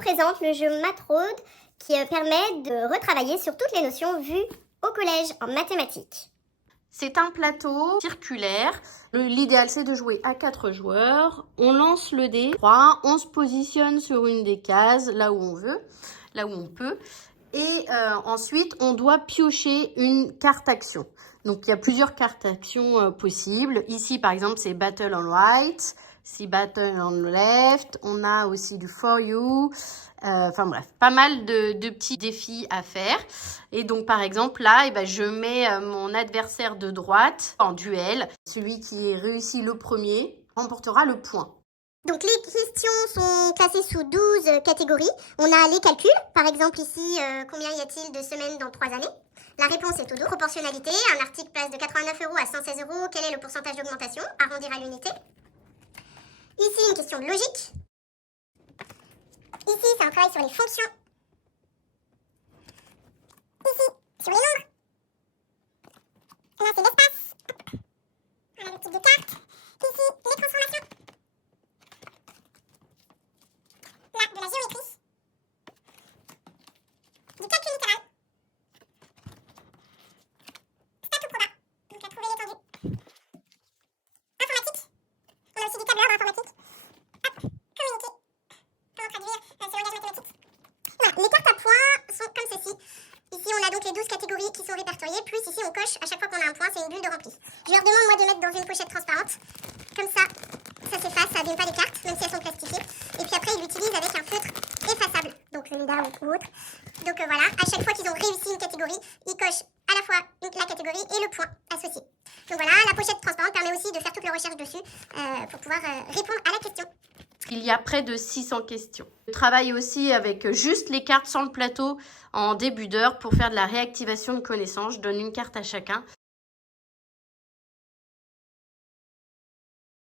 présente le jeu Math-Road qui permet de retravailler sur toutes les notions vues au collège en mathématiques. C'est un plateau circulaire. L'idéal, c'est de jouer à 4 joueurs. On lance le dé 3, on se positionne sur une des cases, là où on veut, là où on peut. Et ensuite, on doit piocher une carte action. Donc, il y a plusieurs cartes action possibles. Ici, par exemple, c'est Battle on Right. Ici, Battle on Left. On a aussi du For You. Enfin bref, pas mal de petits défis à faire. Et donc, par exemple, là, je mets mon adversaire de droite en duel. Celui qui réussit le premier remportera le point. Donc les questions sont classées sous 12 catégories. On a les calculs, par exemple ici, combien y a-t-il de semaines dans 3 années? La réponse est au dos. Proportionnalité, un article passe de 89 € à 116 €, quel est le pourcentage d'augmentation? Arrondir à l'unité. Ici, une question de logique. Ici, c'est un travail sur les fonctions. Ici, sur les nombres. Là, c'est l'espace. On a le type de carte. Ici, les transformations. Là, de la géométrie. Du calcul littéral. Stat ou proba. Donc, à trouver l'étendue. Informatique. On a aussi du tableur dans l'informatique. Hop, communiquer. Comment traduire ce langage mathématique. Voilà, les cartes à points sont comme ceci. Ici, on a donc les 12 catégories qui sont répertoriées, plus ici, on coche à chaque fois qu'on a un point, c'est une bulle de rempli. Je leur demande, moi, de mettre dans une pochette transparente. Comme ça s'efface, ça n'abîme pas les cartes, même si elles sont plastifiées. Et puis après, ils l'utilisent avec un feutre effaçable, donc le Nida ou autre. Donc voilà, à chaque fois qu'ils ont réussi une catégorie, ils cochent à la fois la catégorie et le point associé. Donc voilà, la pochette transparente permet aussi de faire toutes les recherches dessus pour pouvoir répondre à la question. Il y a près de 600 questions. Je travaille aussi avec juste les cartes sans le plateau en début d'heure pour faire de la réactivation de connaissances. Je donne une carte à chacun.